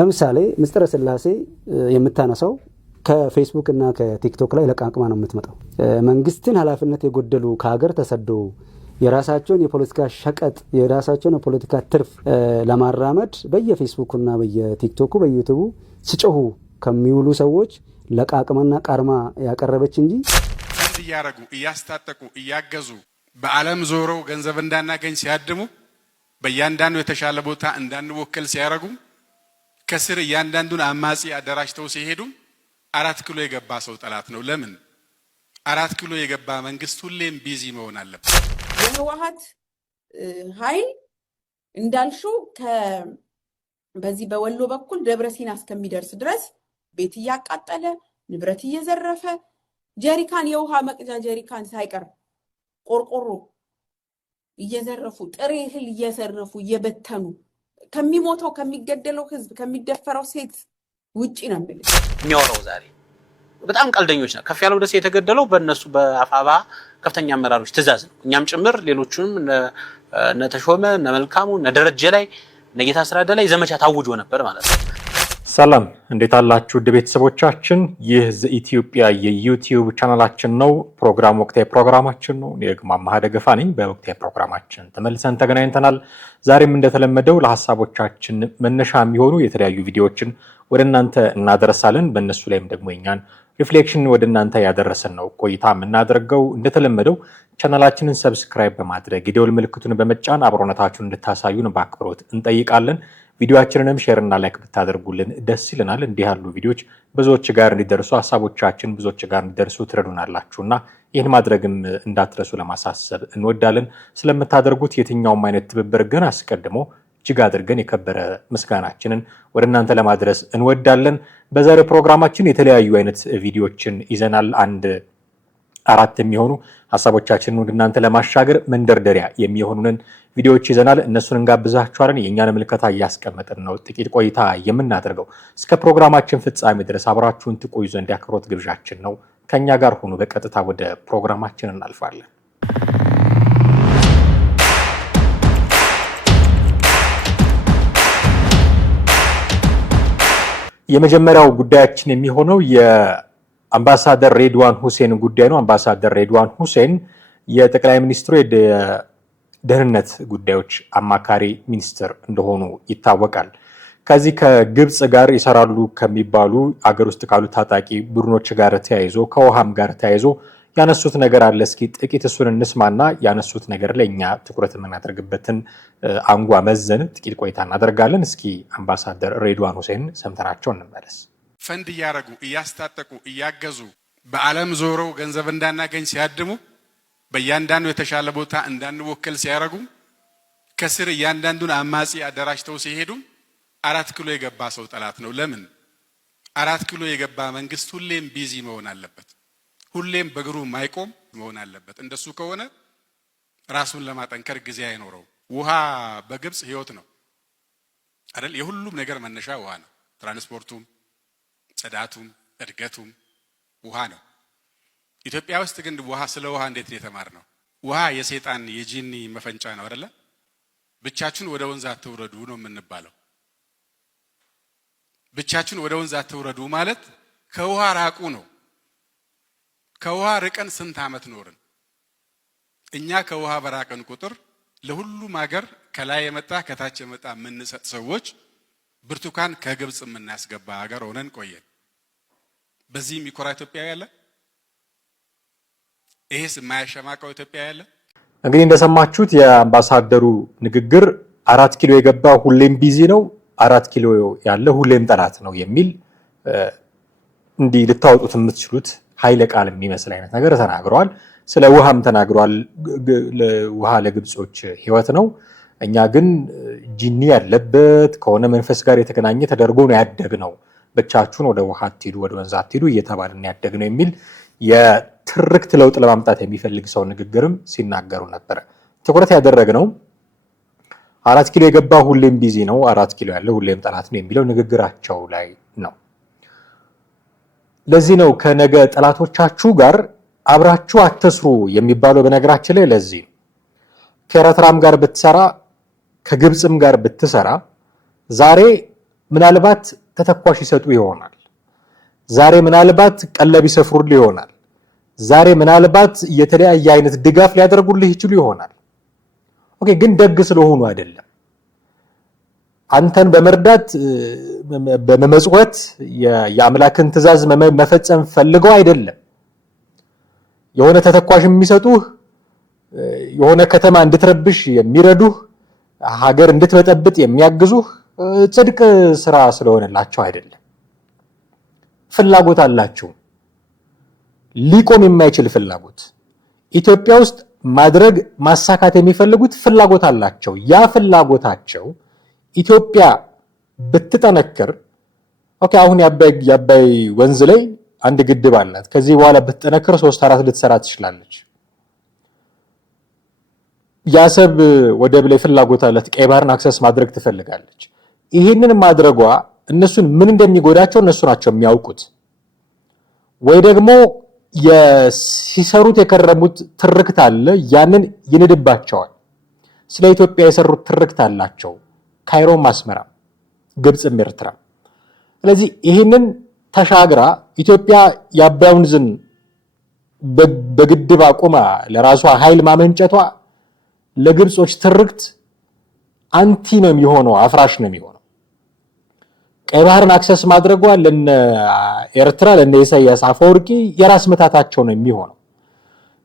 ለምሳሌ ምስጥረ ስላሴ የምታነሳው ከፌስቡክ እና ከቲክቶክ ላይ ለቃቅማ ነው የምትመጣው። መንግስትን ኃላፊነት የጎደሉ ከሀገር ተሰዶ የራሳቸውን የፖለቲካ ሸቀጥ የራሳቸውን የፖለቲካ ትርፍ ለማራመድ በየፌስቡክ እና በየቲክቶኩ በዩቲዩብ ሲጮሁ ከሚውሉ ሰዎች ለቃቅማና ቃርማ ያቀረበች እንጂ እያረጉ እያስታጠቁ እያገዙ በዓለም ዞረው ገንዘብ እንዳናገኝ ሲያድሙ በእያንዳንዱ የተሻለ ቦታ እንዳንወከል ሲያረጉ ከስር እያንዳንዱን አማጺ አደራጅተው ሲሄዱ 4 ኪሎ የገባ ሰው ጠላት ነው። ለምን 4 ኪሎ የገባ መንግስት ሁሌም ቢዚ መሆን አለበት። የህወሓት ኃይል እንዳልሽው በዚህ በወሎ በኩል ደብረሲና እስከሚደርስ ድረስ ቤት እያቃጠለ ንብረት እየዘረፈ ጀሪካን የውሃ መቅጃ ጀሪካን ሳይቀር ቆርቆሮ እየዘረፉ ጥሬ እህል እየዘረፉ እየበተኑ ከሚሞተው ከሚገደለው ህዝብ ከሚደፈረው ሴት ውጪ ነው የሚያወራው። ዛሬ በጣም ቀልደኞች ነው። ከፍ ያለው ደስ የተገደለው በእነሱ በአፋባ ከፍተኛ አመራሮች ትእዛዝ ነው። እኛም ጭምር ሌሎቹንም እነ ተሾመ እነ መልካሙ እነ ደረጀ ላይ እነ ጌታ አስራደ ላይ ዘመቻ ታውጆ ነበር ማለት ነው። ሰላም እንዴት አላችሁ ውድ ቤተሰቦቻችን? ይህ ዘኢትዮጵያ የዩቲዩብ ቻናላችን ነው። ፕሮግራም ወቅታዊ ፕሮግራማችን ነው። እኔ ደግሞ አማሃ ደገፋ ነኝ። በወቅታዊ ፕሮግራማችን ተመልሰን ተገናኝተናል። ዛሬም እንደተለመደው ለሐሳቦቻችን መነሻ የሚሆኑ የተለያዩ ቪዲዮዎችን ወደ እናንተ እናደርሳለን። በእነሱ ላይም ደግሞ የኛን ሪፍሌክሽን ወደ እናንተ ያደረሰን ነው ቆይታ የምናደርገው። እንደተለመደው ቻናላችንን ሰብስክራይብ በማድረግ የደወል ምልክቱን በመጫን አብሮነታችሁን እንድታሳዩን በአክብሮት እንጠይቃለን። ቪዲዮአችንንም ሼር እና ላይክ ብታደርጉልን ደስ ይለናል። እንዲህ ያሉ ቪዲዮዎች ብዙዎች ጋር እንዲደርሱ ሐሳቦቻችን ብዙዎች ጋር እንዲደርሱ ትረዱናላችሁና ይህን ማድረግም እንዳትረሱ ለማሳሰብ እንወዳለን። ስለምታደርጉት የትኛውም አይነት ትብብር ግን አስቀድሞ እጅግ አድርገን የከበረ ምስጋናችንን ወደ እናንተ ለማድረስ እንወዳለን። በዛሬው ፕሮግራማችን የተለያዩ አይነት ቪዲዮዎችን ይዘናል። 4 የሚሆኑ ሐሳቦቻችንን ወደ እናንተ ለማሻገር መንደርደሪያ የሚሆኑንን ቪዲዮዎች ይዘናል። እነሱን እንጋብዛችኋለን። የኛን ምልከታ እያስቀመጥን ነው ጥቂት ቆይታ የምናደርገው። እስከ ፕሮግራማችን ፍጻሜ ድረስ አብራችሁን ትቆዩ ዘንድ ያክብሮት ግብዣችን ነው። ከኛ ጋር ሆኑ። በቀጥታ ወደ ፕሮግራማችን እናልፋለን። የመጀመሪያው ጉዳያችን የሚሆነው የአምባሳደር ሬድዋን ሁሴን ጉዳይ ነው። አምባሳደር ሬድዋን ሁሴን የጠቅላይ ሚኒስትሩ የደህንነት ጉዳዮች አማካሪ ሚኒስትር እንደሆኑ ይታወቃል። ከዚህ ከግብጽ ጋር ይሰራሉ ከሚባሉ አገር ውስጥ ካሉ ታጣቂ ቡድኖች ጋር ተያይዞ ከውሃም ጋር ተያይዞ ያነሱት ነገር አለ። እስኪ ጥቂት እሱን እንስማና ያነሱት ነገር ላይ እኛ ትኩረት የምናደርግበትን አንጓ መዘን ጥቂት ቆይታ እናደርጋለን። እስኪ አምባሳደር ሬድዋን ሁሴን ሰምተናቸው እንመለስ። ፈንድ እያረጉ እያስታጠቁ እያገዙ በዓለም ዞረው ገንዘብ እንዳናገኝ ሲያድሙ በእያንዳንዱ የተሻለ ቦታ እንዳንወከል ሲያረጉ ከስር እያንዳንዱን አማጺ አደራጅተው ሲሄዱ 4 ኪሎ የገባ ሰው ጠላት ነው። ለምን 4 ኪሎ የገባ መንግስት ሁሌም ቢዚ መሆን አለበት። ሁሌም በእግሩ ማይቆም መሆን አለበት። እንደሱ ከሆነ ራሱን ለማጠንከር ጊዜ አይኖረው። ውሃ በግብጽ ህይወት ነው አይደል? የሁሉም ነገር መነሻ ውሃ ነው። ትራንስፖርቱም፣ ጽዳቱም፣ እድገቱም ውሃ ነው። ኢትዮጵያ ውስጥ ግን ውሃ ስለ ውሃ እንዴት ነው የተማርነው? ውሃ የሰይጣን የጂኒ መፈንጫ ነው አይደለ? ብቻችሁን ወደ ወንዝ አትውረዱ ነው የምንባለው። ብቻችሁን ወደ ወንዝ አትውረዱ ማለት ከውሃ ራቁ ነው። ከውሃ ርቀን ስንት ዓመት ኖርን? እኛ ከውሃ በራቀን ቁጥር ለሁሉም ሀገር ከላይ የመጣ ከታች የመጣ የምንሰጥ ሰዎች ብርቱካን ከግብጽ የምናስገባ ሀገር ሆነን ቆየን። በዚህ የሚኮራ ኢትዮጵያዊ ያለ? ይሄስ የማያሸማቀው ኢትዮጵያዊ ያለ? እንግዲህ እንደሰማችሁት የአምባሳደሩ ንግግር 4 ኪሎ የገባ ሁሌም ቢዚ ነው፣ 4 ኪሎ ያለ ሁሌም ጠላት ነው የሚል እንዲህ ልታወጡት የምትችሉት ኃይለ ቃል የሚመስል አይነት ነገር ተናግረዋል። ስለ ውሃም ተናግረዋል። ውሃ ለግብጾች ህይወት ነው፣ እኛ ግን ጂኒ ያለበት ከሆነ መንፈስ ጋር የተገናኘ ተደርጎ ነው ያደግነው፣ ብቻችሁን ወደ ውሃ አትሂዱ፣ ወደ ወንዝ አትሂዱ እየተባልን ያደግነው የሚል የትርክት ለውጥ ለማምጣት የሚፈልግ ሰው ንግግርም ሲናገሩ ነበር። ትኩረት ያደረግነው 4 ኪሎ የገባ ሁሌም ቢዚ ነው፣ 4 ኪሎ ያለ ሁሌም ጠላት ነው የሚለው ንግግራቸው ላይ ነው። ለዚህ ነው ከነገ ጠላቶቻችሁ ጋር አብራችሁ አትስሩ የሚባለው። በነገራችን ላይ ለዚህ ከኤርትራም ጋር ብትሰራ ከግብጽም ጋር ብትሰራ ዛሬ ምናልባት ተተኳሽ ይሰጡ ይሆናል። ዛሬ ምናልባት ቀለብ ይሰፍሩልህ ይሆናል። ዛሬ ምናልባት የተለያየ አይነት ድጋፍ ሊያደርጉልህ ይችሉ ይሆናል። ኦኬ፣ ግን ደግ ስለሆኑ አይደለም። አንተን በመርዳት በመመጽወት የአምላክን ትእዛዝ መፈጸም ፈልገው አይደለም። የሆነ ተተኳሽ የሚሰጡህ የሆነ ከተማ እንድትረብሽ የሚረዱህ ሀገር እንድትበጠብጥ የሚያግዙህ ጽድቅ ስራ ስለሆነላቸው አይደለም። ፍላጎት አላቸው፣ ሊቆም የማይችል ፍላጎት። ኢትዮጵያ ውስጥ ማድረግ ማሳካት የሚፈልጉት ፍላጎት አላቸው። ያ ፍላጎታቸው ኢትዮጵያ ብትጠነክር ኦኬ፣ አሁን የአባይ ወንዝ ላይ አንድ ግድብ አላት። ከዚህ በኋላ ብትጠነክር 3-4 ልትሰራ ትችላለች። የአሰብ ወደብ ላይ ፍላጎት አላት። ቀይ ባህርን አክሰስ ማድረግ ትፈልጋለች። ይህንን ማድረጓ እነሱን ምን እንደሚጎዳቸው እነሱ ናቸው የሚያውቁት። ወይ ደግሞ ሲሰሩት የከረሙት ትርክት አለ፣ ያንን ይንድባቸዋል። ስለ ኢትዮጵያ የሰሩት ትርክት አላቸው፣ ካይሮም፣ አስመራ፣ ግብፅም ኤርትራ። ስለዚህ ይህንን ተሻግራ ኢትዮጵያ የአባይ ወንዝን በግድብ አቁማ ለራሷ ኃይል ማመንጨቷ ለግብጾች ትርክት አንቲ ነው የሚሆነው፣ አፍራሽ ነው የሚሆነው። ቀይ ባህርን አክሰስ ማድረጓ ለነ ኤርትራ ለነ ኢሳያስ አፈወርቂ የራስ መታታቸው ነው የሚሆነው።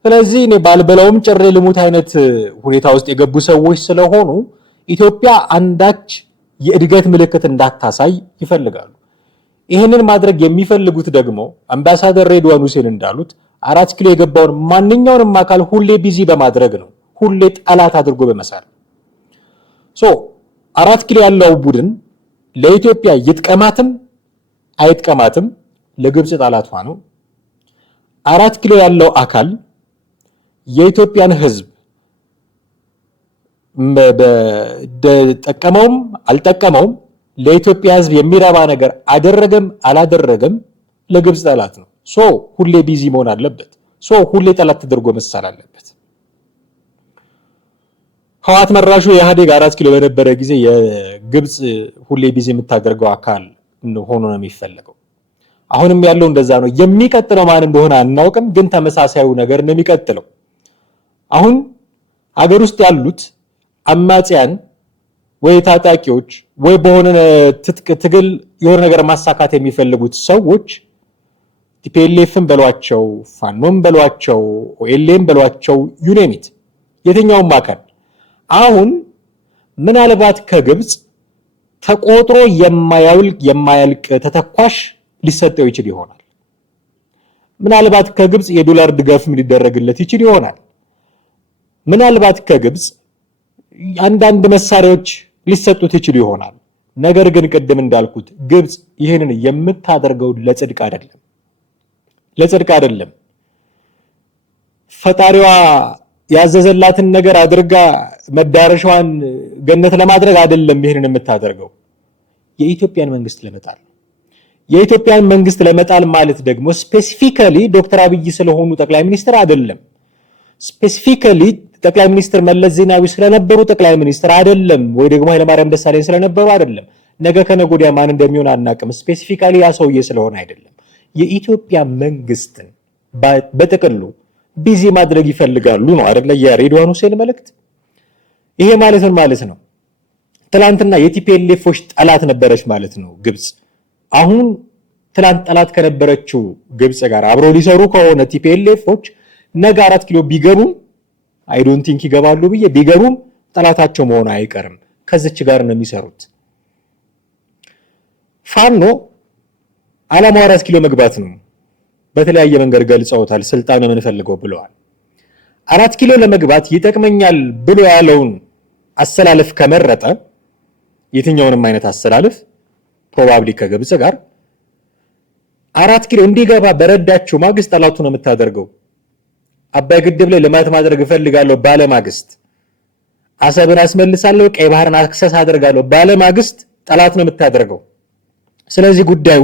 ስለዚህ እኔ ባልበላውም ጭሬ ልሙት አይነት ሁኔታ ውስጥ የገቡ ሰዎች ስለሆኑ ኢትዮጵያ አንዳች የእድገት ምልክት እንዳታሳይ ይፈልጋሉ። ይህንን ማድረግ የሚፈልጉት ደግሞ አምባሳደር ሬድዋን ሁሴን እንዳሉት 4 ኪሎ የገባውን ማንኛውንም አካል ሁሌ ቢዚ በማድረግ ነው፣ ሁሌ ጠላት አድርጎ በመሳል። 4 ኪሎ ያለው ቡድን ለኢትዮጵያ ይጥቀማትም አይጥቀማትም ለግብጽ ጠላቷ ነው። 4 ኪሎ ያለው አካል የኢትዮጵያን ሕዝብ ጠቀመውም አልጠቀመውም ለኢትዮጵያ ሕዝብ የሚረባ ነገር አደረገም አላደረገም ለግብጽ ጠላት ነው። ሁሌ ቢዚ መሆን አለበት። ሁሌ ጠላት ተደርጎ መሳል አለበት። ህወሓት መራሹ የኢህአዴግ 4 ኪሎ በነበረ ጊዜ የግብጽ ሁሌ ቢዚ የምታደርገው አካል ሆኖ ነው የሚፈለገው። አሁንም ያለው እንደዛ ነው። የሚቀጥለው ማን እንደሆነ አናውቅም፣ ግን ተመሳሳዩ ነገር ነው የሚቀጥለው። አሁን ሀገር ውስጥ ያሉት አማጽያን ወይ ታጣቂዎች ወይ በሆነ ትጥቅ ትግል የሆነ ነገር ማሳካት የሚፈልጉት ሰዎች ቲፒኤልኤፍን በሏቸው፣ ፋኖም በሏቸው፣ ኦኤልኤም በሏቸው፣ ዩኔሚት የትኛውም አካል አሁን ምናልባት ከግብጽ ተቆጥሮ የማያልቅ ተተኳሽ ሊሰጠው ይችል ይሆናል። ምናልባት ከግብጽ የዶላር ድጋፍም ሊደረግለት ይችል ይሆናል። ምናልባት ከግብጽ አንዳንድ መሳሪያዎች ሊሰጡት ይችል ይሆናል። ነገር ግን ቅድም እንዳልኩት ግብጽ ይህንን የምታደርገው ለጽድቅ አይደለም፣ ለጽድቅ አይደለም። ፈጣሪዋ ያዘዘላትን ነገር አድርጋ መዳረሻዋን ገነት ለማድረግ አይደለም ይህንን የምታደርገው፣ የኢትዮጵያን መንግስት ለመጣል። የኢትዮጵያን መንግስት ለመጣል ማለት ደግሞ ስፔሲፊካሊ ዶክተር አብይ ስለሆኑ ጠቅላይ ሚኒስትር አይደለም። ስፔሲፊካሊ ጠቅላይ ሚኒስትር መለስ ዜናዊ ስለነበሩ ጠቅላይ ሚኒስትር አይደለም፣ ወይ ደግሞ ኃይለማርያም ደሳለኝ ስለነበሩ አይደለም። ነገ ከነገ ወዲያ ማን እንደሚሆን አናውቅም። ስፔሲፊካሊ ያ ሰውዬ ስለሆነ አይደለም። የኢትዮጵያ መንግስትን በጥቅሉ ቢዚ ማድረግ ይፈልጋሉ ነው አይደለ? የሬድዋን ሁሴን መልእክት ይሄ ማለት ነው። ትላንትና የቲፒኤልኤፎች ጠላት ነበረች ማለት ነው ግብጽ። አሁን ትላንት ጠላት ከነበረችው ግብጽ ጋር አብረው ሊሰሩ ከሆነ ቲፒኤልኤፎች ነገ 4 ኪሎ ቢገቡም አይ ዶንት ቲንክ ይገባሉ ብዬ ቢገቡም ጠላታቸው መሆኑ አይቀርም። ከዚች ጋር ነው የሚሰሩት። ፋኖ ዓላማው 4 ኪሎ መግባት ነው። በተለያየ መንገድ ገልጸውታል። ስልጣን ነው የምንፈልገው ብለዋል። 4 ኪሎ ለመግባት ይጠቅመኛል ብሎ ያለውን አሰላለፍ ከመረጠ የትኛውንም አይነት አሰላለፍ ፕሮባብሊ ከግብጽ ጋር 4 ኪሎ እንዲገባ በረዳችው ማግስት ጠላቱ ነው የምታደርገው። አባይ ግድብ ላይ ልማት ማድረግ እፈልጋለሁ ባለማግስት፣ አሰብን አስመልሳለሁ፣ ቀይ ባህርን አክሰስ አደርጋለሁ ባለማግስት ጠላት ነው የምታደርገው። ስለዚህ ጉዳዩ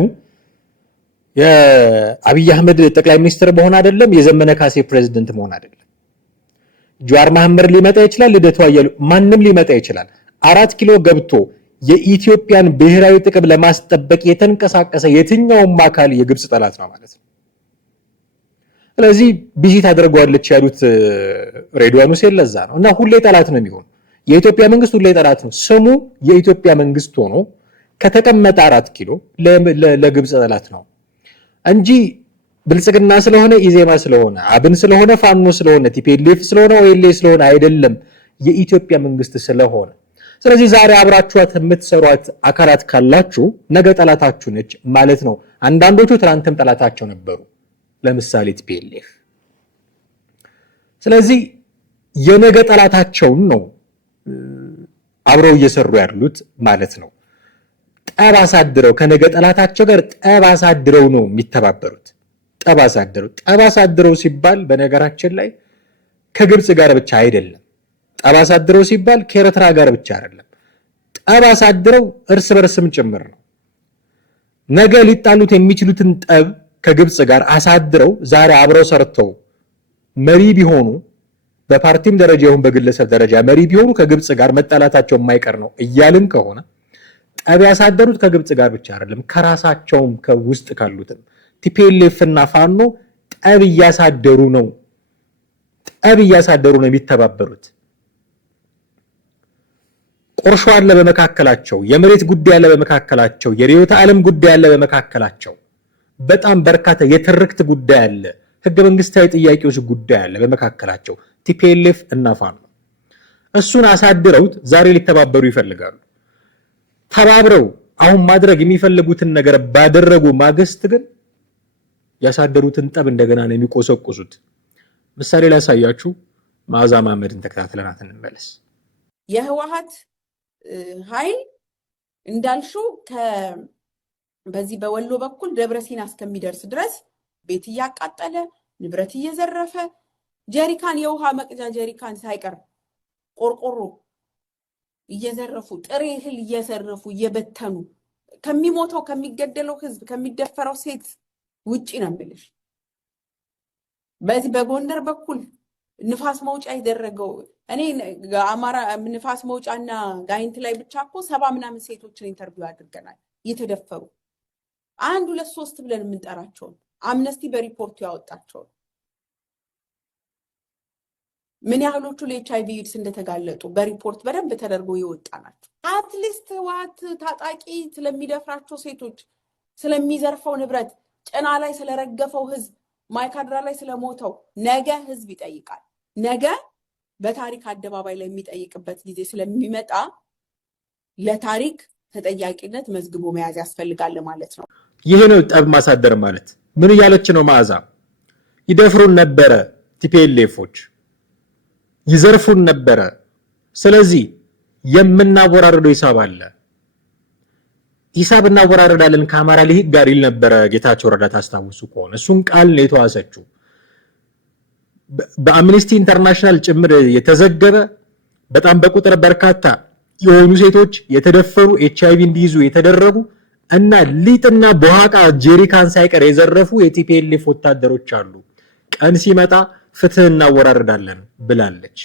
የአብይ አህመድ ጠቅላይ ሚኒስትር መሆን አይደለም፣ የዘመነ ካሴ ፕሬዝዳንት መሆን አይደለም። ጀዋር መሐመድ ሊመጣ ይችላል፣ ልደቱ አያሌው ማንም ሊመጣ ይችላል። 4 ኪሎ ገብቶ የኢትዮጵያን ብሔራዊ ጥቅም ለማስጠበቅ የተንቀሳቀሰ የትኛውም አካል የግብጽ ጠላት ነው ማለት ነው። ስለዚህ ቢዚ ታደርጓለች ያሉት ሬድዋን ሁሴን ለዛ ነው እና ሁሌ ጠላት ነው የሚሆነው። የኢትዮጵያ መንግስት ሁሌ ጠላት ነው። ስሙ የኢትዮጵያ መንግስት ሆኖ ከተቀመጠ 4 ኪሎ ለግብጽ ጠላት ነው እንጂ ብልጽግና ስለሆነ ኢዜማ ስለሆነ አብን ስለሆነ ፋኖ ስለሆነ ቲፒኤልኤፍ ስለሆነ ኦኤልኤ ስለሆነ አይደለም፣ የኢትዮጵያ መንግስት ስለሆነ። ስለዚህ ዛሬ አብራችኋት የምትሰሯት አካላት ካላችሁ ነገ ጠላታችሁ ነች ማለት ነው። አንዳንዶቹ ትናንትም ጠላታቸው ነበሩ፣ ለምሳሌ ቲፒኤልኤፍ። ስለዚህ የነገ ጠላታቸውን ነው አብረው እየሰሩ ያሉት ማለት ነው። ጠብ አሳድረው ከነገ ጠላታቸው ጋር ጠብ አሳድረው ነው የሚተባበሩት። ጠብ አሳድረው ሲባል በነገራችን ላይ ከግብጽ ጋር ብቻ አይደለም። ጠብ አሳድረው ሲባል ከኤርትራ ጋር ብቻ አይደለም። ጠብ አሳድረው እርስ በርስም ጭምር ነው። ነገ ሊጣሉት የሚችሉትን ጠብ ከግብጽ ጋር አሳድረው ዛሬ አብረው ሰርተው መሪ ቢሆኑ፣ በፓርቲም ደረጃ ይሁን በግለሰብ ደረጃ መሪ ቢሆኑ ከግብጽ ጋር መጣላታቸው የማይቀር ነው እያልን ከሆነ ጠብ ያሳደሩት ከግብጽ ጋር ብቻ አይደለም፣ ከራሳቸውም ከውስጥ ካሉትም ቲፒኤልኤፍ እና ፋኖ ጠብ እያሳደሩ ነው የሚተባበሩት። ቁርሾ አለ በመካከላቸው፣ የመሬት ጉዳይ አለ በመካከላቸው፣ የርዕዮተ ዓለም ጉዳይ አለ በመካከላቸው፣ በጣም በርካታ የትርክት ጉዳይ አለ፣ ህገ መንግስታዊ ጥያቄዎች ጉዳይ አለ በመካከላቸው ቲፒኤልኤፍ እና ፋኖ። እሱን አሳድረውት ዛሬ ሊተባበሩ ይፈልጋሉ። ተባብረው አሁን ማድረግ የሚፈልጉትን ነገር ባደረጉ ማግስት ግን ያሳደሩትን ጠብ እንደገና ነው የሚቆሰቁሱት። ምሳሌ ላሳያችሁ። መዓዛ መሐመድን ተከታትለናት እንመለስ። የህወሓት ኃይል እንዳልሽው በዚህ በወሎ በኩል ደብረሲና እስከሚደርስ ድረስ ቤት እያቃጠለ ንብረት እየዘረፈ ጀሪካን የውሃ መቅጃ ጀሪካን ሳይቀር ቆርቆሮ እየዘረፉ ጥሬ እህል እየዘረፉ እየበተኑ ከሚሞተው ከሚገደለው ህዝብ ከሚደፈረው ሴት ውጪ ነው የምልሽ። በዚህ በጎንደር በኩል ንፋስ መውጫ ይደረገው እኔ አማራ ንፋስ መውጫና ጋይንት ላይ ብቻ እኮ 70 ምናምን ሴቶችን ኢንተርቪው አድርገናል። እየተደፈሩ 1 2 3 ብለን የምንጠራቸው አምነስቲ በሪፖርቱ ያወጣቸው ምን ያህሎቹ ለኤችአይቪ ኤድስ እንደተጋለጡ በሪፖርት በደንብ ተደርጎ ይወጣ ናቸው። አትሊስት ህወሓት ታጣቂ ስለሚደፍራቸው ሴቶች፣ ስለሚዘርፈው ንብረት፣ ጭና ላይ ስለረገፈው ህዝብ፣ ማይካድራ ላይ ስለሞተው ነገ ህዝብ ይጠይቃል። ነገ በታሪክ አደባባይ ላይ የሚጠይቅበት ጊዜ ስለሚመጣ ለታሪክ ተጠያቂነት መዝግቦ መያዝ ያስፈልጋል ማለት ነው። ይሄ ነው ጠብ ማሳደር ማለት። ምን እያለች ነው መዓዛ? ይደፍሩን ነበረ ቲፒኤልኤፎች፣ ይዘርፉን ነበረ። ስለዚህ የምናወራረደው ሂሳብ አለ። ሂሳብ እናወራረዳለን ከአማራ ልሂቅ ጋር ይል ነበረ ጌታቸው ረዳ፣ ታስታውሱ ከሆነ እሱን ቃል ነው የተዋሰችው። በአምነስቲ ኢንተርናሽናል ጭምር የተዘገበ በጣም በቁጥር በርካታ የሆኑ ሴቶች የተደፈሩ ኤችአይቪ እንዲይዙ የተደረጉ እና ሊጥና በኋቃ ጄሪካን ሳይቀር የዘረፉ የቲፒኤልኤፍ ወታደሮች አሉ። ቀን ሲመጣ ፍትህ እናወራረዳለን ብላለች።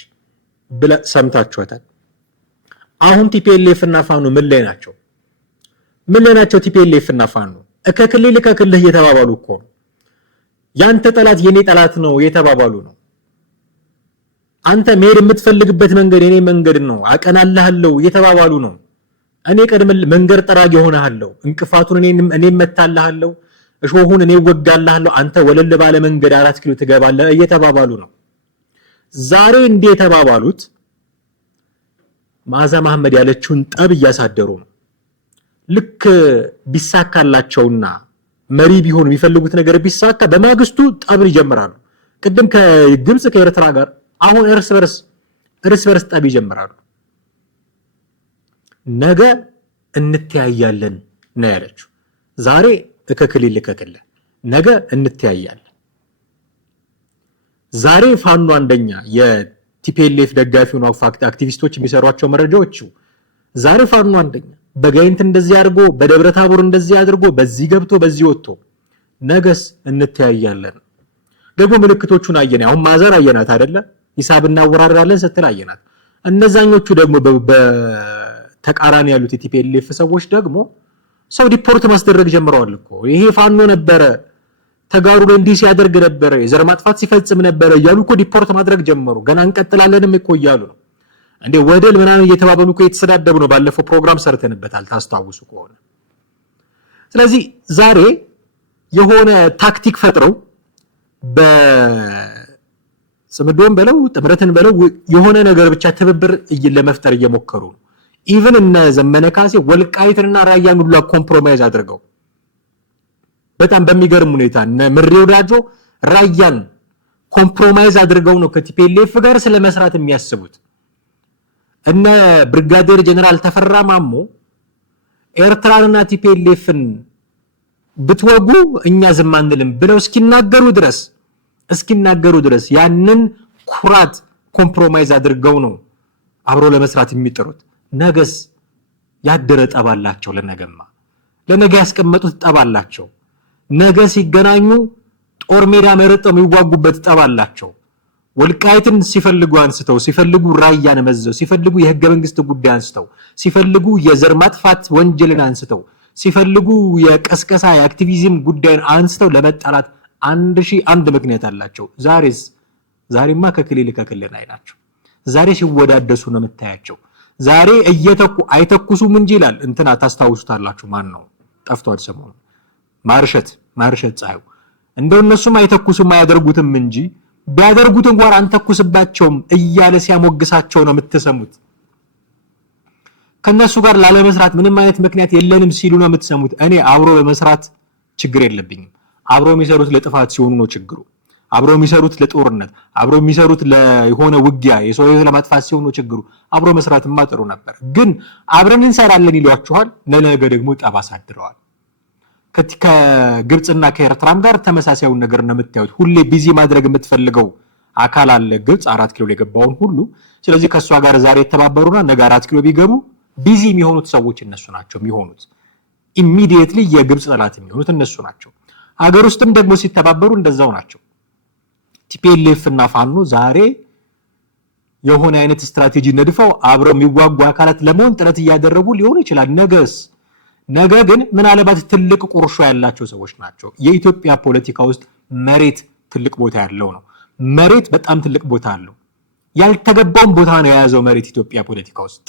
ሰምታችኋታል። አሁን ቲፒኤልኤፍ እና ፋኖ ምን ላይ ናቸው? ቲፒኤልኤፍ እና ፋኖ ከክልል እየተባባሉ እኮ ነው። ያንተ ጠላት የኔ ጠላት ነው እየተባባሉ ነው። አንተ መሄድ የምትፈልግበት መንገድ የኔ መንገድ ነው፣ አቀናልሃለሁ እየተባባሉ ነው። እኔ ቀድም መንገድ ጠራጊ ሆነሃለሁ፣ እንቅፋቱን እኔ መታልሃለሁ፣ እሾሁን እኔ ወጋልሃለሁ፣ አንተ ወለል ባለ መንገድ 4 ኪሎ ትገባለህ እየተባባሉ ነው። ዛሬ እንደ የተባባሉት መዓዛ መሐመድ ያለችውን ጠብ እያሳደሩ ነው። ልክ ቢሳካላቸውና መሪ ቢሆኑ የሚፈልጉት ነገር ቢሳካ በማግስቱ ጠብን ይጀምራሉ። ቅድም ከግብጽ ከኤርትራ ጋር አሁን እርስ በርስ ጠብ ይጀምራሉ። ነገ እንተያያለን ነው ያለችው። ዛሬ ከክልል ነገ እንተያያለን። ዛሬ ፋኖ አንደኛ የቲፒኤልኤፍ ደጋፊ ሆኖ አክቲቪስቶች የሚሰሯቸው መረጃዎች ዛሬ ፋኖ አንደኛ በጋይንት እንደዚህ አድርጎ በደብረ ታቦር እንደዚህ አድርጎ በዚህ ገብቶ በዚህ ወጥቶ ነገስ እንተያያለን። ደግሞ ምልክቶቹን አየን። አሁን ማዘር አየናት አይደለ? ሂሳብ እናወራራለን ስትል አየናት። እነዛኞቹ ደግሞ ተቃራኒ ያሉት የቲፒኤልኤፍ ሰዎች ደግሞ ሰው ዲፖርት ማስደረግ ጀምረዋል እኮ። ይሄ ፋኖ ነበረ ተጋሩ ላይ እንዲህ ሲያደርግ ነበረ የዘር ማጥፋት ሲፈጽም ነበረ እያሉ እኮ ዲፖርት ማድረግ ጀመሩ። ገና እንቀጥላለንም እኮ እያሉ ነው እንዴ ወደል ምናምን እየተባበሉ እኮ የተሰዳደቡ ነው። ባለፈው ፕሮግራም ሰርተንበታል ታስታውሱ ከሆነ። ስለዚህ ዛሬ የሆነ ታክቲክ ፈጥረው በጽምዶን በለው ጥምረትን በለው የሆነ ነገር ብቻ ትብብር ለመፍጠር እየሞከሩ ነው። ኢቭን እነ ዘመነ ካሴ ወልቃይትና ራያን ሁሉ ኮምፕሮማይዝ አድርገው በጣም በሚገርም ሁኔታ እነ ምሬ ወዳጆ ራያን ኮምፕሮማይዝ አድርገው ነው ከቲፒኤልኤፍ ጋር ስለመስራት የሚያስቡት። እነ ብርጋዴር ጀነራል ተፈራ ማሞ ኤርትራንና ቲፒኤልኤፍን ብትወጉ እኛ ዝም አንልም ብለው እስኪናገሩ ድረስ ያንን ኩራት ኮምፕሮማይዝ አድርገው ነው አብሮ ለመስራት የሚጥሩት። ነገስ ያደረ ጠባላቸው ለነገ ያስቀመጡት ጠባላቸው ነገ ሲገናኙ ጦር ሜዳ መርጠው የሚዋጉበት ጠባላቸው። ወልቃይትን ሲፈልጉ አንስተው ሲፈልጉ ራያን መዘው ሲፈልጉ የህገ መንግስት ጉዳይ አንስተው ሲፈልጉ የዘር ማጥፋት ወንጀልን አንስተው ሲፈልጉ የቀስቀሳ የአክቲቪዝም ጉዳይን አንስተው ለመጣላት 1001 ምክንያት አላቸው። ዛሬማ ከክልል ላይ ናቸው። ዛሬ ሲወዳደሱ ነው የምታያቸው። ዛሬ እየተኩ አይተኩሱም እንጂ ይላል እንትና ታስታውሱታላችሁ። ማን ነው ጠፍቷል ሰሞኑን? ማርሸት ፀሐዩ። እንደው እነሱም አይተኩሱም አያደርጉትም እንጂ ቢያደርጉት እንኳን አንተኩስባቸውም እያለ ሲያሞግሳቸው ነው የምትሰሙት። ከነሱ ጋር ላለመስራት ምንም አይነት ምክንያት የለንም ሲሉ ነው የምትሰሙት። እኔ አብሮ በመስራት ችግር የለብኝም። አብሮ የሚሰሩት ለጥፋት ሲሆኑ ነው ችግሩ። አብሮ የሚሰሩት ለጦርነት፣ አብሮ የሚሰሩት ለሆነ ውጊያ የሰው ህይወት ለማጥፋት ሲሆኑ ነው ችግሩ። አብሮ መስራትማ ጥሩ ነበር፣ ግን አብረን እንሰራለን ይሏችኋል። ለነገ ደግሞ ጠባሳ አድረዋል። ከግብጽና ከኤርትራም ጋር ተመሳሳዩን ነገር ነው የምታዩት። ሁሌ ቢዚ ማድረግ የምትፈልገው አካል አለ ግብጽ 4 ኪሎ የገባውን ሁሉ። ስለዚህ ከሷ ጋር ዛሬ የተባበሩና ነገ 4 ኪሎ ቢገቡ ቢዚ የሚሆኑት ሰዎች እነሱ ናቸው የሚሆኑት። ኢሚዲየትሊ የግብጽ ጠላት የሚሆኑት እነሱ ናቸው። ሀገር ውስጥም ደግሞ ሲተባበሩ እንደዛው ናቸው። ቲፒኤልኤፍ እና ፋኖ ዛሬ የሆነ አይነት ስትራቴጂ ነድፈው አብረው የሚዋጉ አካላት ለመሆን ጥረት እያደረጉ ሊሆን ይችላል። ነገ ግን ምናልባት ትልቅ ቁርሾ ያላቸው ሰዎች ናቸው። የኢትዮጵያ ፖለቲካ ውስጥ መሬት ትልቅ ቦታ ያለው ነው። መሬት በጣም ትልቅ ቦታ አለው። ያልተገባውን ቦታ ነው የያዘው መሬት ኢትዮጵያ ፖለቲካ ውስጥ።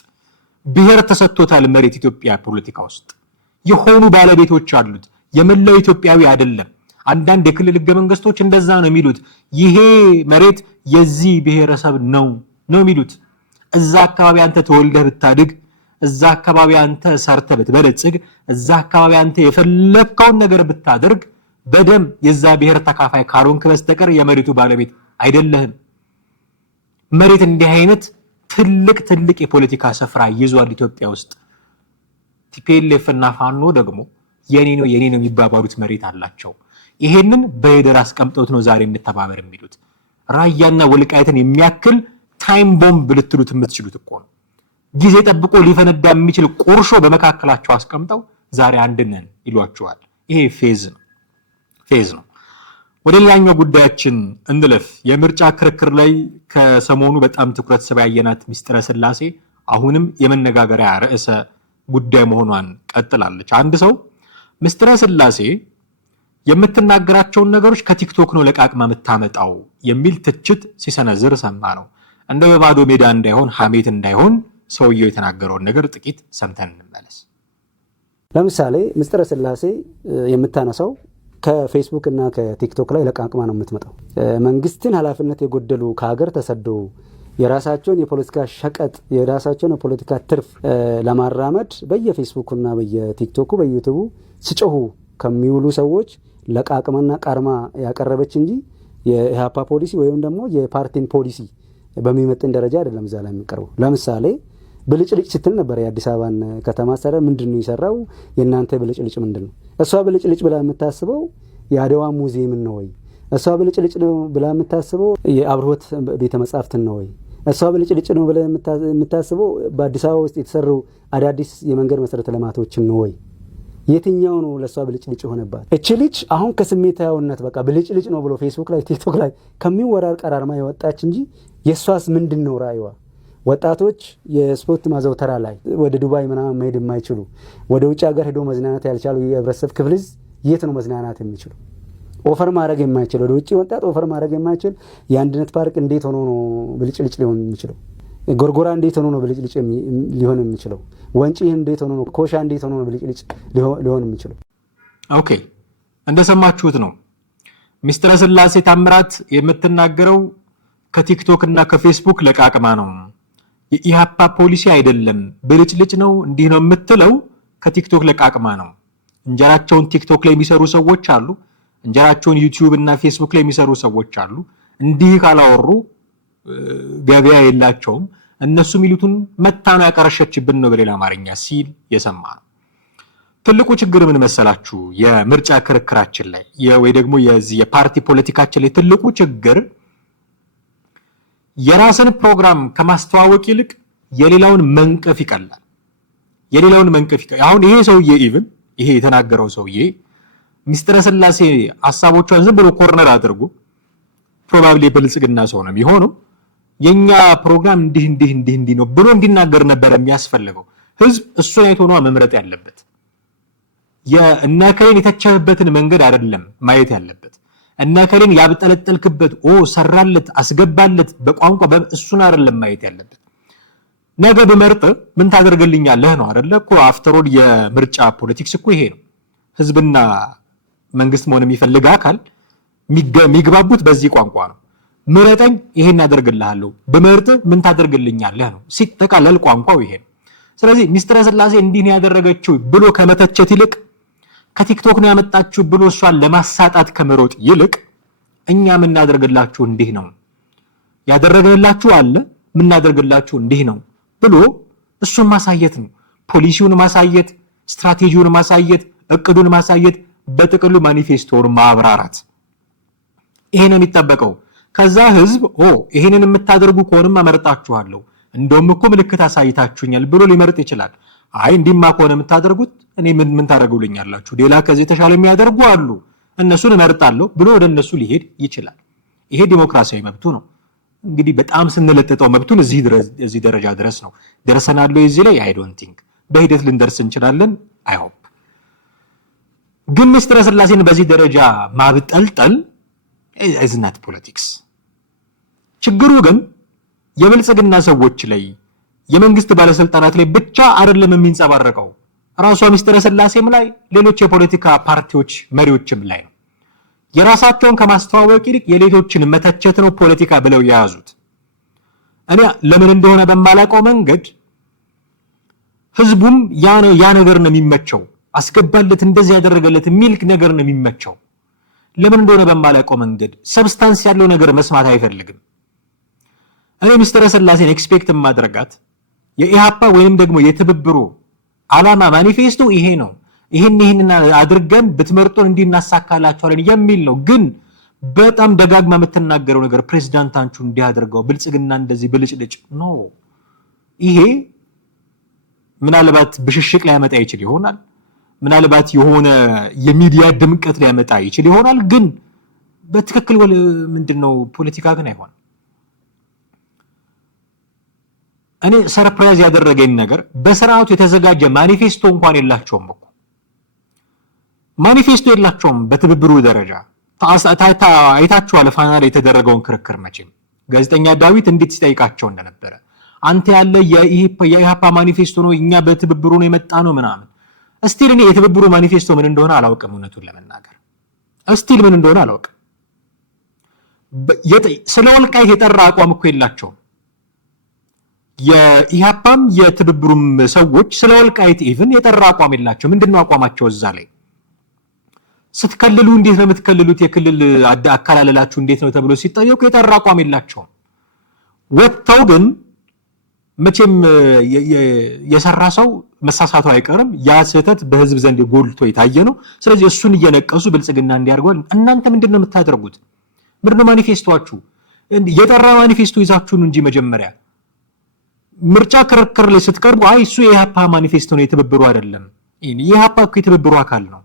ብሔር ተሰጥቶታል መሬት ኢትዮጵያ ፖለቲካ ውስጥ። የሆኑ ባለቤቶች አሉት። የመላው ኢትዮጵያዊ አይደለም። አንዳንድ የክልል ህገ መንግስቶች እንደዛ ነው የሚሉት። ይሄ መሬት የዚህ ብሔረሰብ ነው የሚሉት። እዛ አካባቢ አንተ ተወልደህ ብታድግ፣ እዛ አካባቢ አንተ ሰርተህ ብትበለጽግ፣ እዛ አካባቢ አንተ የፈለከውን ነገር ብታደርግ በደም የዛ ብሔር ተካፋይ ካልሆንክ በስተቀር የመሬቱ ባለቤት አይደለህም። መሬት እንዲህ አይነት ትልቅ የፖለቲካ ስፍራ ይዟል ኢትዮጵያ ውስጥ። ቲፒኤልኤፍ እና ፋኖ ደግሞ የኔ ነው የሚባባሉት መሬት አላቸው። ይሄንን በሄደር አስቀምጠውት ነው ዛሬ እንተባበር የሚሉት። ራያና ወልቃይትን የሚያክል ታይም ቦምብ ልትሉት የምትችሉት እኮ ነው። ጊዜ ጠብቆ ሊፈነዳ የሚችል ቁርሾ በመካከላቸው አስቀምጠው ዛሬ አንድነን ይሏቸዋል። ይሄ ፌዝ ነው። ወደ ሌላኛው ጉዳያችን እንለፍ። የምርጫ ክርክር ላይ ከሰሞኑ በጣም ትኩረት ስባ ያየናት ምስጢረ ስላሴ አሁንም የመነጋገሪያ ርዕሰ ጉዳይ መሆኗን ቀጥላለች። አንድ ሰው ምስጢረ ስላሴ የምትናገራቸውን ነገሮች ከቲክቶክ ነው ለቃቅማ የምታመጣው የሚል ትችት ሲሰነዝር ሰማ ነው። እንደ በባዶ ሜዳ እንዳይሆን ሐሜት እንዳይሆን ሰውየው የተናገረውን ነገር ጥቂት ሰምተን እንመለስ። ለምሳሌ ምስጢረ ስላሴ የምታነሳው ከፌስቡክ እና ከቲክቶክ ላይ ለቃቅማ ነው የምትመጣው። መንግስትን ኃላፊነት የጎደሉ ከሀገር ተሰደው የራሳቸውን የፖለቲካ ሸቀጥ የራሳቸውን የፖለቲካ ትርፍ ለማራመድ በየፌስቡክና በየቲክቶኩ በዩቲዩቡ ሲጮሁ ከሚውሉ ሰዎች ለቃቅማና ቃርማ ያቀረበች እንጂ የኢህአፓ ፖሊሲ ወይም ደግሞ የፓርቲን ፖሊሲ በሚመጥን ደረጃ አይደለም እዛ ላይ የሚቀርበው። ለምሳሌ ብልጭልጭ ስትል ነበር የአዲስ አበባን ከተማ አስተዳደር ምንድን ነው የሰራው? የእናንተ ብልጭልጭ ምንድን ነው? እሷ ብልጭልጭ ብላ የምታስበው የአድዋ ሙዚየምን ነው ወይ? እሷ ብልጭልጭ ነው ብላ የምታስበው የአብርሆት ቤተ መጻሕፍትን ነው ወይ? እሷ ብልጭልጭ ነው ብላ የምታስበው በአዲስ አበባ ውስጥ የተሰሩ አዳዲስ የመንገድ መሰረተ ልማቶችን ነው ወይ? የትኛው ነው ለሷ ብልጭልጭ ሆነባት? እቺ ልጅ አሁን ከስሜታዊነት በቃ ብልጭልጭ ነው ብሎ ፌስቡክ ላይ ቲክቶክ ላይ ከሚወራር ቀራርማ የወጣች እንጂ የሷስ ምንድነው ራእይዋ? ወጣቶች የስፖርት ማዘውተራ ላይ ወደ ዱባይ ምናምን መሄድ የማይችሉ ወደ ውጭ ሀገር ሄዶ መዝናናት ያልቻሉ የህብረተሰብ ክፍል የት ነው መዝናናት የሚችሉ? ኦፈር ማድረግ የማይችል ወደ ውጭ ወጣት ኦፈር ማድረግ የማይችል የአንድነት ፓርክ እንዴት ሆኖ ነው ብልጭልጭ ሊሆን የሚችለው? ጎርጎራ እንዴት ሆኖ ነው ብልጭልጭ ሊሆን የሚችለው? ወንጪ እንዴት ሆኖ ነው? ኮሻ እንዴት ሆኖ ነው ብልጭልጭ ሊሆን የሚችለው? ኦኬ እንደሰማችሁት ነው ሚስትረ ስላሴ ታምራት የምትናገረው ከቲክቶክ እና ከፌስቡክ ለቃቅማ ነው። የኢሃፓ ፖሊሲ አይደለም ብልጭልጭ ነው እንዲህ ነው የምትለው ከቲክቶክ ለቃቅማ ነው። እንጀራቸውን ቲክቶክ ላይ የሚሰሩ ሰዎች አሉ። እንጀራቸውን ዩቲዩብ እና ፌስቡክ ላይ የሚሰሩ ሰዎች አሉ። እንዲህ ካላወሩ ገበያ የላቸውም። እነሱ የሚሉትን መታ ነው ያቀረሸችብን ነው በሌላ አማርኛ ሲል የሰማ ነው። ትልቁ ችግር ምን መሰላችሁ? የምርጫ ክርክራችን ላይ ወይ ደግሞ የፓርቲ ፖለቲካችን ላይ ትልቁ ችግር የራስን ፕሮግራም ከማስተዋወቅ ይልቅ የሌላውን መንቀፍ ይቀላል። አሁን ይሄ ሰውዬ ይሄ የተናገረው ሰውዬ ሚስትረ ስላሴ ሐሳቦቿን ዝም ብሎ ኮርነር አድርጎ ፕሮባብሊ የብልጽግና ሰው ነው የሚሆነው የኛ ፕሮግራም እንዲህ ነው ብሎ እንዲናገር ነበር የሚያስፈልገው። ህዝብ እሱን አይቶ ነው መምረጥ ያለበት። የእናከሌን የተቸበበትን መንገድ አይደለም ማየት ያለበት። እናከሌን ያብጠለጠልክበት ሰራለት አስገባለት በቋንቋ እሱን አይደለም ማየት ያለበት። ነገ በመርጥ ምን ታደርግልኛለህ ነው አይደለ እኮ አፍተሮል የምርጫ ፖለቲክስ እኮ ይሄ ነው። ህዝብና መንግስት መሆን የሚፈልግ አካል የሚግባቡት በዚህ ቋንቋ ነው። ምረጠኝ ይሄን አደርግልሃለሁ፣ በመርጥ ምን ታደርግልኛለህ ነው ሲጠቃለል ቋንቋው ይሄ ነው። ስለዚህ ሚስትረ ስላሴ እንዲህ ነው ያደረገችው ብሎ ከመተቸት ይልቅ ከቲክቶክ ነው ያመጣችው ብሎ እሷን ለማሳጣት ከመሮጥ ይልቅ እኛ ምን እናደርግላችሁ እንዲህ ነው ያደረግላችሁ አለ ምን እናደርግላችሁ እንዲህ ነው ብሎ እሱን ማሳየት ነው። ፖሊሲውን ማሳየት፣ ስትራቴጂውን ማሳየት፣ እቅዱን ማሳየት፣ በጥቅሉ ማኒፌስቶውን ማብራራት ይሄ ነው የሚጠበቀው። ከዛ ህዝብ ይሄንን የምታደርጉ ከሆነማ መርጣችኋለሁ እንደውም እኮ ምልክት አሳይታችሁኛል ብሎ ሊመርጥ ይችላል። አይ እንዲማ ከሆነ የምታደርጉት እኔ ምን ታደርጉልኛላችሁ? ሌላ ከዚህ ተሻለ የሚያደርጉ አሉ እነሱን እመርጣለሁ ብሎ ወደ እነሱ ሊሄድ ይችላል። ይሄ ዲሞክራሲያዊ መብቱ ነው። እንግዲህ በጣም ስንለጥጠው መብቱን እዚህ ደረጃ ድረስ ነው ደርሰናል። እዚህ ላይ አይ ዶንት ቲንክ በሂደት ልንደርስ እንችላለን። አይ ሆፕ ግን ሚስትረ ስላሴን በዚህ ደረጃ ማብጠልጠል ኢዝናት ፖለቲክስ። ችግሩ ግን የብልጽግና ሰዎች ላይ የመንግስት ባለስልጣናት ላይ ብቻ አይደለም የሚንጸባረቀው፣ ራሷ ሚስትረ ስላሴም ላይ ሌሎች የፖለቲካ ፓርቲዎች መሪዎችም ላይ ነው። የራሳቸውን ከማስተዋወቅ ይልቅ የሌሎችን መተቸት ነው ፖለቲካ ብለው የያዙት። እኔ ለምን እንደሆነ በማላውቀው መንገድ ህዝቡም ያ ነገር ነው የሚመቸው፣ አስገባለት እንደዚህ ያደረገለት የሚል ነገር ነው የሚመቸው። ለምን እንደሆነ በማላውቀው መንገድ ሰብስታንስ ያለው ነገር መስማት አይፈልግም። እኔ ሚስትረ ስላሴን ኤክስፔክት ማድረጋት የኢሃፓ ወይም ደግሞ የትብብሩ ዓላማ ማኒፌስቶ ይሄ ነው፣ ይሄን አድርገን ብትመርጡን እንዲናሳካላችኋለን የሚል ነው። ግን በጣም ደጋግማ የምትናገረው ነገር ፕሬዝዳንታችሁ እንዲያደርገው ብልጽግና እንደዚህ ብልጭልጭ ነው። ይሄ ምናልባት ብሽሽቅ ሊያመጣ ይችል ይሆናል፣ ምናልባት የሆነ የሚዲያ ድምቀት ሊያመጣ ይችል ይሆናል። ግን በትክክል ምንድነው ፖለቲካ ግን አይሆንም። እኔ ሰርፕራይዝ ያደረገኝ ነገር በስርዓቱ የተዘጋጀ ማኒፌስቶ እንኳን የላቸውም እኮ ማኒፌስቶ የላቸውም። በትብብሩ ደረጃ አይታችኋል ፋና ላይ የተደረገውን ክርክር። መቼም ጋዜጠኛ ዳዊት እንዴት ሲጠይቃቸው እንደነበረ አንተ ያለ የኢሃፓ ማኒፌስቶ ነው እኛ በትብብሩ ነው የመጣ ነው ምናምን። እስቲል እኔ የትብብሩ ማኒፌስቶ ምን እንደሆነ አላውቅም፣ እውነቱን ለመናገር እስቲል ምን እንደሆነ አላውቅም። ስለ ወልቃይት የጠራ አቋም እኮ የላቸውም። የኢሃፓም የትብብሩም ሰዎች ስለ ወልቃይት ኢቭን የጠራ አቋም የላቸው። ምንድነው አቋማቸው? እዛ ላይ ስትከልሉ እንዴት ነው የምትከልሉት? የክልል አካላለላችሁ እንዴት ነው ተብሎ ሲጠየቁ የጠራ አቋም የላቸውም። ወጥተው ግን መቼም የሰራ ሰው መሳሳቱ አይቀርም። ያ ስህተት በህዝብ ዘንድ ጎልቶ የታየ ነው። ስለዚህ እሱን እየነቀሱ ብልጽግና እንዲያርገዋል። እናንተ ምንድነው የምታደርጉት? ምንድነው ማኒፌስቶአችሁ? የጠራ ማኒፌስቶ ይዛችሁ ነው እንጂ መጀመሪያ ምርጫ ክርክር ላይ ስትቀርቡ አይ እሱ የኢሃፓ ማኒፌስቶ ነው የትብብሩ አይደለም። የኢሃፓ እኮ የትብብሩ አካል ነው።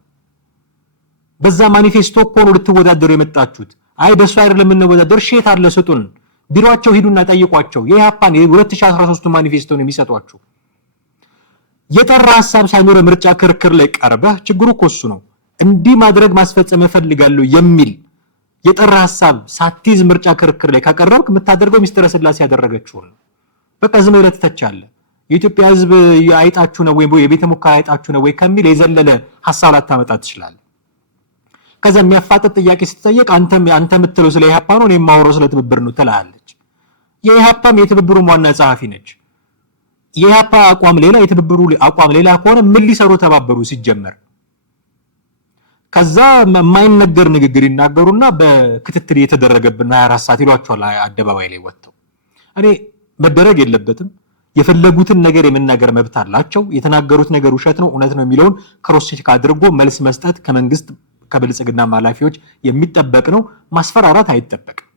በዛ ማኒፌስቶ እኮ ነው ልትወዳደሩ የመጣችሁት። አይ በሱ አይደለም የምንወዳደር ሼት አለ ስጡን ቢሮአቸው ሂዱና ጠይቋቸው። የኢህአፓን የ2013 ማኒፌስቶ ነው የሚሰጧችሁ። የጠራ ሐሳብ ሳይኖር ምርጫ ክርክር ላይ ቀርበህ ችግሩ እኮ እሱ ነው። እንዲህ ማድረግ ማስፈጸም እፈልጋለሁ የሚል የጠራ ሐሳብ ሳትይዝ ምርጫ ክርክር ላይ ካቀረብክ የምታደርገው ሚስጥረ ስላሴ ያደረገችው ነው። በቃ ዝም ብለህ ትተቻለህ። የኢትዮጵያ ሕዝብ አይጣችሁ ነው ወይ የቤተ ሙከራ አይጣችሁ ነው ወይ ከሚል የዘለለ ሐሳብ ላታመጣ ትችላለህ። ከዛ የሚያፋጥጥ ጥያቄ ስትጠየቅ አንተ የምትለው ስለ ኢህአፓ ነው፣ እኔ የማወራው ስለ ትብብር ነው ትላለች። የኢህአፓም የትብብሩ ዋና ጸሐፊ ነች። የኢህአፓ አቋም ሌላ የትብብሩ አቋም ሌላ ከሆነ ምን ሊሰሩ ተባበሩ ሲጀመር? ከዛ የማይነገር ንግግር ይናገሩና በክትትል እየተደረገብን 24 ሰዓት ይሏቸዋል አደባባይ ላይ ወጥተው። እኔ መደረግ የለበትም። የፈለጉትን ነገር የመናገር መብት አላቸው። የተናገሩት ነገር ውሸት ነው እውነት ነው የሚለውን ክሮስ ቼክ አድርጎ መልስ መስጠት ከመንግስት ከብልጽግና ኃላፊዎች የሚጠበቅ ነው። ማስፈራራት አይጠበቅም።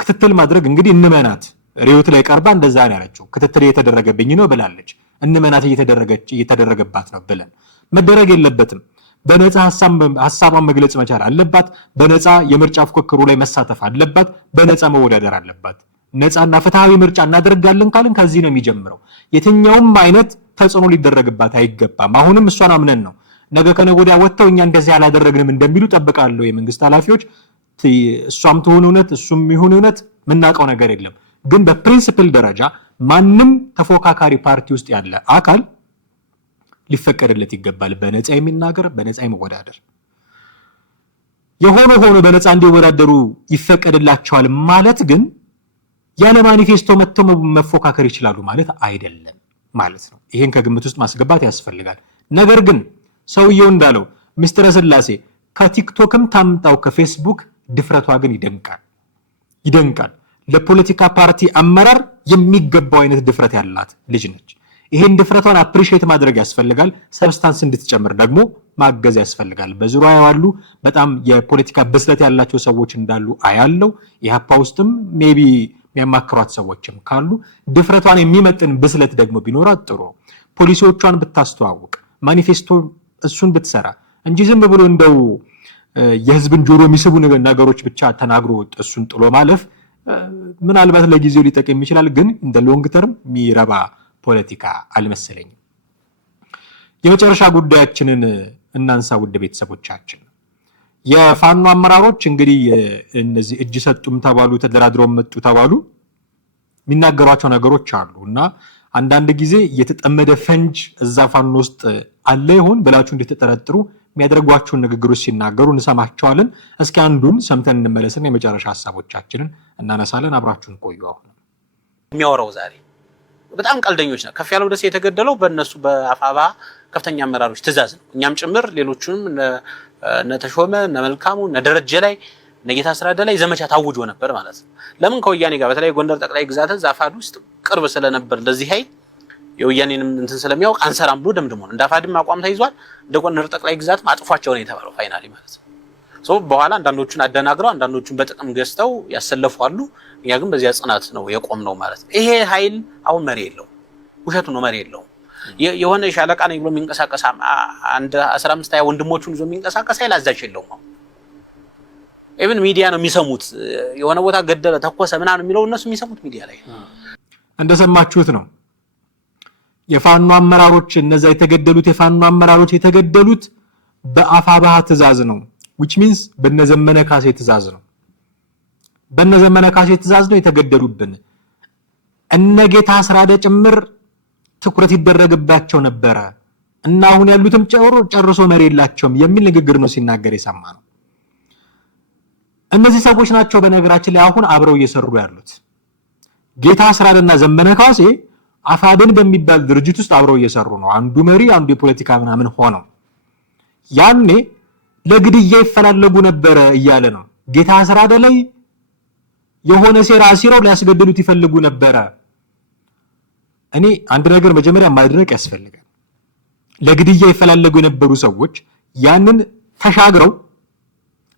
ክትትል ማድረግ እንግዲህ እንመናት ሪዮት ላይ ቀርባ እንደዛ ነው ያለችው። ክትትል እየተደረገብኝ ነው ብላለች። እንመናት እየተደረገባት ነው ብለን መደረግ የለበትም። በነፃ ሐሳቧን መግለጽ መቻል አለባት። በነፃ የምርጫ ፉክክሩ ላይ መሳተፍ አለባት። በነፃ መወዳደር አለባት። ነፃና ፍትሃዊ ምርጫ እናደርጋለን ካልን ከዚህ ነው የሚጀምረው። የትኛውም አይነት ተጽዕኖ ሊደረግባት አይገባም። አሁንም እሷን አምነን ነው ነገ ከነገ ወዲያ ወጥተው እኛ እንደዚህ አላደረግንም እንደሚሉ ጠብቃለሁ የመንግስት ኃላፊዎች። እሷም ትሁን እውነት እሱም ይሁን እውነት የምናውቀው ነገር የለም። ግን በፕሪንሲፕል ደረጃ ማንም ተፎካካሪ ፓርቲ ውስጥ ያለ አካል ሊፈቀድለት ይገባል በነፃ የሚናገር በነፃ የሚወዳደር። የሆነ ሆኖ በነፃ እንዲወዳደሩ ይፈቀድላቸዋል ማለት ግን ያለ ማኒፌስቶ መጥተው መፎካከር ይችላሉ ማለት አይደለም ማለት ነው። ይሄን ከግምት ውስጥ ማስገባት ያስፈልጋል። ነገር ግን ሰውየው እንዳለው ሚስጥረ ስላሴ ከቲክቶክም ታምጣው ከፌስቡክ ድፍረቷ ግን ይደንቃል። ለፖለቲካ ፓርቲ አመራር የሚገባው አይነት ድፍረት ያላት ልጅ ነች። ይሄን ድፍረቷን አፕሪሺየት ማድረግ ያስፈልጋል። ሰብስታንስ እንድትጨምር ደግሞ ማገዝ ያስፈልጋል። በዙሪያ ያሉ በጣም የፖለቲካ ብስለት ያላቸው ሰዎች እንዳሉ አያለው። ኢህአፓ ውስጥም ሜቢ የሚያማክሯት ሰዎችም ካሉ ድፍረቷን የሚመጥን ብስለት ደግሞ ቢኖራት ጥሩ። ፖሊሲዎቿን ብታስተዋውቅ ማኒፌስቶ እሱን ብትሰራ እንጂ ዝም ብሎ እንደው የህዝብን ጆሮ የሚስቡ ነገሮች ብቻ ተናግሮ እሱን ጥሎ ማለፍ ምናልባት ለጊዜው ሊጠቅም ይችላል፣ ግን እንደ ሎንግ ተርም የሚረባ ፖለቲካ አልመሰለኝም። የመጨረሻ ጉዳያችንን እናንሳ ውድ ቤተሰቦቻችን። የፋኖ አመራሮች እንግዲህ እነዚህ እጅ ሰጡም ተባሉ ተደራድረው መጡ ተባሉ የሚናገሯቸው ነገሮች አሉ እና አንዳንድ ጊዜ የተጠመደ ፈንጅ እዛ ፋኖ ውስጥ አለ ይሆን ብላችሁ እንድትጠረጥሩ የሚያደርጓቸውን ንግግሮች ሲናገሩ እንሰማቸዋለን። እስኪ አንዱን ሰምተን እንመለስና የመጨረሻ ሀሳቦቻችንን እናነሳለን። አብራችሁን ቆዩ። አሁን የሚያወራው ዛሬ በጣም ቀልደኞች ነው። ከፍ ያለው ደሴ የተገደለው በእነሱ በአፋባ ከፍተኛ አመራሮች ትእዛዝ ነው። እኛም ጭምር ሌሎቹንም እነ ተሾመ እነ መልካሙ እነ ደረጀ ላይ እነ ጌታ አስራደ ላይ ዘመቻ ታውጆ ነበር ማለት ነው። ለምን ከወያኔ ጋር በተለይ ጎንደር ጠቅላይ ግዛት ዛፋድ ውስጥ ቅርብ ስለነበር ለዚህ ኃይል የወያኔንም እንትን ስለሚያውቅ አንሰራም ብሎ ደምድሞ ነው። እንዳፋድም አቋም ተይዟል። እንደ ጎንደር ጠቅላይ ግዛት አጥፏቸው ነው የተባለው ፋይናሊ ማለት ነው። በኋላ አንዳንዶቹን አደናግረው አንዳንዶቹን በጥቅም ገዝተው ያሰለፋሉ። እኛ ግን በዚያ ጽናት ነው የቆምነው ማለት ነው። ይሄ ኃይል አሁን መሪ የለውም። ውሸቱ ነው፣ መሪ የለውም። የሆነ ሻለቃ ነኝ ብሎ የሚንቀሳቀስ አንድ 15 20 ወንድሞቹን ይዞ የሚንቀሳቀስ ኃይል አዛዥ የለውም። ኢቭን ሚዲያ ነው የሚሰሙት። የሆነ ቦታ ገደለ ተኮሰ ምናምን የሚለው እነሱ የሚሰሙት ሚዲያ ላይ እንደሰማችሁት ነው። የፋኖ አመራሮች እነዛ የተገደሉት የፋኖ አመራሮች የተገደሉት በአፋባህ ትእዛዝ ነው። which means በነዘመነ ካሴ ትእዛዝ ነው። በነዘመነ ካሴ ትእዛዝ ነው የተገደሉብን። እነጌታ አስራደ ጭምር ትኩረት ይደረግባቸው ነበረ እና አሁን ያሉትም ጨርሶ መሪ የላቸውም የሚል ንግግር ነው ሲናገር የሰማ ነው። እነዚህ ሰዎች ናቸው በነገራችን ላይ አሁን አብረው እየሰሩ ያሉት። ጌታ አስራደና ዘመነ ካሴ አፋድን በሚባል ድርጅት ውስጥ አብረው እየሰሩ ነው። አንዱ መሪ አንዱ የፖለቲካ ምናምን ሆነው ያኔ ለግድያ ይፈላለጉ ነበር እያለ ነው። ጌታ አስራደ ላይ የሆነ ሴራ ሲራው ሊያስገድሉት ይፈልጉ ነበር። እኔ አንድ ነገር መጀመሪያ ማድረግ ያስፈልጋል። ለግድያ ይፈላለጉ የነበሩ ሰዎች ያንን ተሻግረው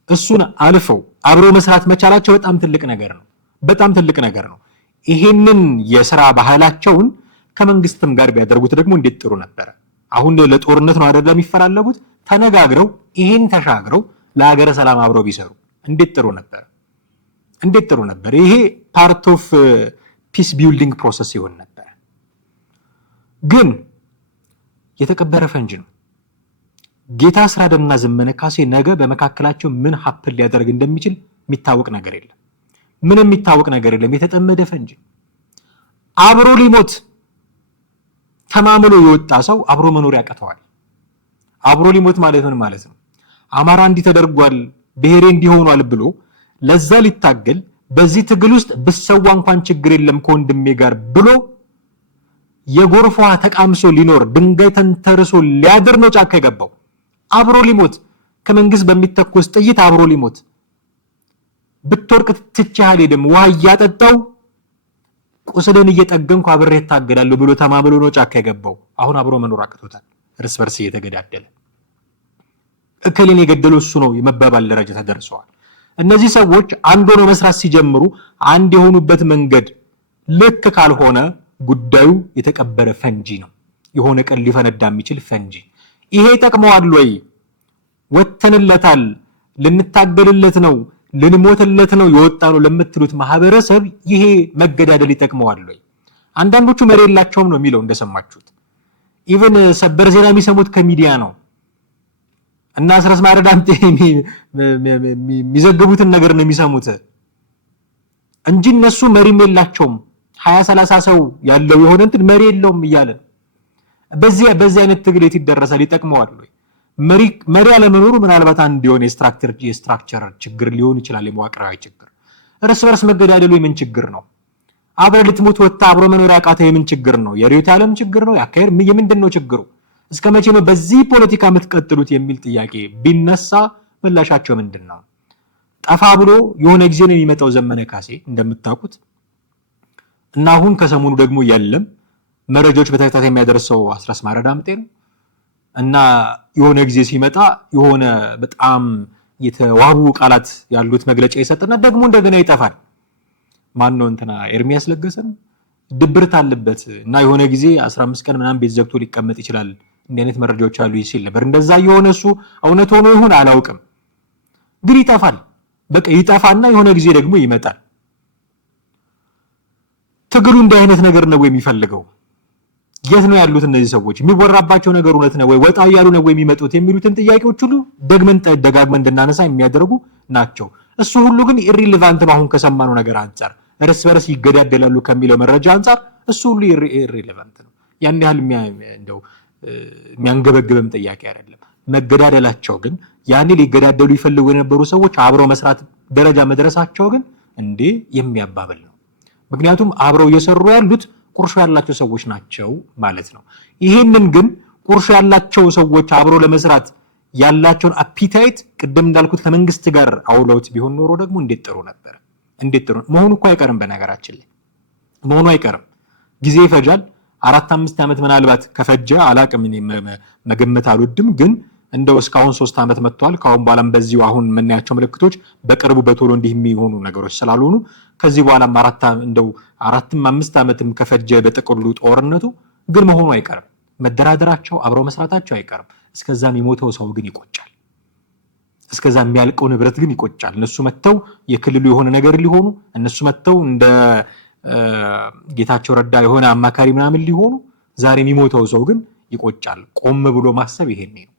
እሱን አልፈው አብረው መስራት መቻላቸው በጣም ትልቅ ነገር ነው። በጣም ትልቅ ነገር ነው። ይሄንን የሥራ ባህላቸውን ከመንግስትም ጋር ቢያደርጉት ደግሞ እንዴት ጥሩ ነበር። አሁን ለጦርነት ነው አይደለም የሚፈላለጉት። ተነጋግረው ይሄን ተሻግረው ለሀገረ ሰላም አብረው ቢሰሩ እንዴት ጥሩ ነበር። እንዴት ጥሩ ነበር። ይሄ ፓርት ኦፍ ፒስ ቢልዲንግ ፕሮሰስ ይሆን ነበር። ግን የተቀበረ ፈንጅ ነው። ጌታ አስራደና ዘመነ ካሴ ነገ በመካከላቸው ምን ሀፕን ሊያደርግ እንደሚችል የሚታወቅ ነገር የለም። ምንም የሚታወቅ ነገር የለም። የተጠመደ ፈንጅ አብሮ ሊሞት ተማምሎ የወጣ ሰው አብሮ መኖር ያቀተዋል። አብሮ ሊሞት ማለት ምን ማለት ነው? አማራ እንዲህ ተደርጓል፣ ብሔሬ እንዲሆኗል ብሎ ለዛ ሊታገል በዚህ ትግል ውስጥ ብሰዋ እንኳን ችግር የለም ከወንድሜ ጋር ብሎ የጎርፏ ተቃምሶ ሊኖር ድንጋይ ተንተርሶ ሊያድር ነው ጫካ የገባው። አብሮ ሊሞት ከመንግስት በሚተኮስ ጥይት አብሮ ሊሞት ብትወርቅ ትችሃል ደም ውሃ እያጠጣው ቁስልን እየጠገንኩ አብሬ ታገዳለሁ ብሎ ተማምሎ ነው ጫካ የገባው። አሁን አብሮ መኖር አቅቶታል። እርስ በርስ እየተገዳደለ እከሌን የገደለው እሱ ነው የመባባል ደረጃ ተደርሰዋል። እነዚህ ሰዎች አንድ ሆነው መስራት ሲጀምሩ አንድ የሆኑበት መንገድ ልክ ካልሆነ ጉዳዩ የተቀበረ ፈንጂ ነው። የሆነ ቀን ሊፈነዳ የሚችል ፈንጂ። ይሄ ይጠቅመዋል ወይ? ወተንለታል፣ ልንታገልለት ነው፣ ልንሞትለት ነው የወጣ ነው ለምትሉት ማህበረሰብ ይሄ መገዳደል ይጠቅመዋል ወይ? አንዳንዶቹ መሪ የላቸውም ነው የሚለው እንደሰማችሁት። ኢቭን ሰበር ዜና የሚሰሙት ከሚዲያ ነው እና አስረስ ማረዳምጤ የሚዘግቡትን ነገር ነው የሚሰሙት እንጂ እነሱ መሪም የላቸውም። 20-30 ሰው ያለው የሆነ እንትን መሪ የለውም እያለ በዚህ አይነት ትግል ይደረሳል። ይጠቅመዋል ወይ? መሪ አለመኖሩ ምናልባት አንድ የሆነ የስትራክቸር ችግር ሊሆን ይችላል፣ የመዋቅራዊ ችግር። እርስ በርስ መገዳደሉ የምን ችግር ነው? አብረ ልትሞት ወጣ አብሮ መኖር ያቃተው የምን ችግር ነው? የርዕዮተ ዓለም ችግር ነው? ያካሄድ የምንድን ነው ችግሩ? እስከ መቼ ነው በዚህ ፖለቲካ የምትቀጥሉት የሚል ጥያቄ ቢነሳ ምላሻቸው ምንድን ነው? ጠፋ ብሎ የሆነ ጊዜ ነው የሚመጣው ዘመነ ካሴ እንደምታውቁት እና አሁን ከሰሞኑ ደግሞ የለም መረጃዎች በተከታታይ የሚያደርሰው አስረስ ማረዳምጤ ነው እና የሆነ ጊዜ ሲመጣ የሆነ በጣም የተዋቡ ቃላት ያሉት መግለጫ ይሰጥና ደግሞ እንደገና ይጠፋል። ማን ነው እንትና ኤርሚያስ ለገሰን ድብርት አለበት እና የሆነ ጊዜ 15 ቀን ምናምን ቤት ዘግቶ ሊቀመጥ ይችላል እንዲህ አይነት መረጃዎች አሉ ይሲል ነበር። እንደዛ የሆነ እሱ እውነት ሆኖ ይሁን አላውቅም፣ ግን ይጠፋል። በቃ ይጠፋና የሆነ ጊዜ ደግሞ ይመጣል። ትግሉ እንዲህ አይነት ነገር ነው የሚፈልገው? የት ነው ያሉት እነዚህ ሰዎች? የሚወራባቸው ነገር እውነት ነው ወይ? ወጣ ያሉ ነው ወይ የሚመጡት የሚሉትን ጥያቄዎች ሁሉ ደጋግመን እንድናነሳ የሚያደርጉ ናቸው። እሱ ሁሉ ግን ኢሪሌቫንት ነው። አሁን ከሰማነው ነገር አንፃር እርስ በርስ ይገዳደላሉ ከሚለው መረጃ አንፃር እሱ ሁሉ ኢሪሌቫንት ነው። ያን ያህል እንደው የሚያንገበግብም ጥያቄ አይደለም። መገዳደላቸው ግን ያኔ ሊገዳደሉ ይፈልጉ የነበሩ ሰዎች አብረው መስራት ደረጃ መድረሳቸው ግን እንዴ የሚያባብል ነው። ምክንያቱም አብረው እየሰሩ ያሉት ቁርሾ ያላቸው ሰዎች ናቸው ማለት ነው። ይሄንን ግን ቁርሾ ያላቸው ሰዎች አብረው ለመስራት ያላቸውን አፒታይት ቅድም እንዳልኩት ከመንግስት ጋር አውለውት ቢሆን ኖሮ ደግሞ እንዴት ጥሩ ነበር። እንዴት ጥሩ መሆኑ እኮ አይቀርም። በነገራችን ላይ መሆኑ አይቀርም። ጊዜ ይፈጃል። 4-5 ዓመት ምናልባት ከፈጀ አላቅም፣ እኔ መገመት አልወድም። ግን እንደው እስካሁን 3 ዓመት መጥቷል። ካሁን በኋላም በዚሁ አሁን የምናያቸው ምልክቶች በቅርቡ በቶሎ እንዲህ የሚሆኑ ነገሮች ስላልሆኑ ከዚህ በኋላም 4-5 ዓመትም ከፈጀ በጥቅሉ ጦርነቱ ግን መሆኑ አይቀርም። መደራደራቸው አብረው መስራታቸው አይቀርም። እስከዛ የሚሞተው ሰው ግን ይቆጫል። እስከዛ የሚያልቀው ንብረት ግን ይቆጫል። እነሱ መተው የክልሉ የሆነ ነገር ሊሆኑ፣ እነሱ መተው እንደ ጌታቸው ረዳ የሆነ አማካሪ ምናምን ሊሆኑ፣ ዛሬ የሚሞተው ሰው ግን ይቆጫል። ቆም ብሎ ማሰብ ይሄኔ ነው።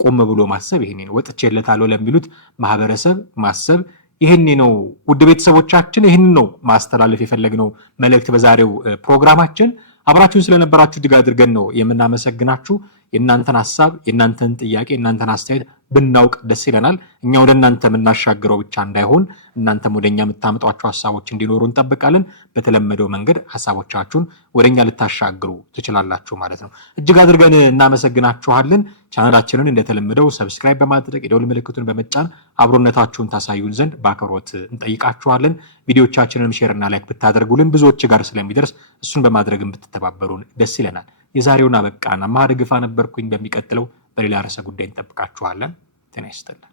ቆም ብሎ ማሰብ ይሄኔ ነው። ወጥቼለታለሁ ለሚሉት ማህበረሰብ ማሰብ ይሄኔ ነው። ውድ ቤተሰቦቻችን ይሄን ነው ማስተላለፍ የፈለግነው መልእክት በዛሬው ፕሮግራማችን። አብራችሁን ስለነበራችሁ ድጋ አድርገን ነው የምናመሰግናችሁ። የእናንተን ሐሳብ፣ የእናንተን ጥያቄ፣ የእናንተን አስተያየት ብናውቅ ደስ ይለናል። እኛ ወደ እናንተ የምናሻግረው ብቻ እንዳይሆን እናንተም ወደኛ የምታመጧቸው ሐሳቦች እንዲኖሩ እንጠብቃለን። በተለመደው መንገድ ሐሳቦቻችሁን ወደኛ ልታሻግሩ ትችላላችሁ ማለት ነው። እጅግ አድርገን እናመሰግናችኋለን። ቻናላችንን እንደተለመደው ሰብስክራይብ በማድረግ የደውል ምልክቱን በመጫን አብሮነታችሁን ታሳዩን ዘንድ በአክብሮት እንጠይቃችኋለን። ቪዲዮቻችንን ሼርና ላይክ ብታደርጉልን ብዙዎች ጋር ስለሚደርስ እሱን በማድረግ ብትተባበሩን ደስ ይለናል። የዛሬውን አበቃን። አማሃ ደግፋ ነበርኩኝ። በሚቀጥለው በሌላ ርዕሰ ጉዳይ እንጠብቃችኋለን። ጤና ይስጥልን።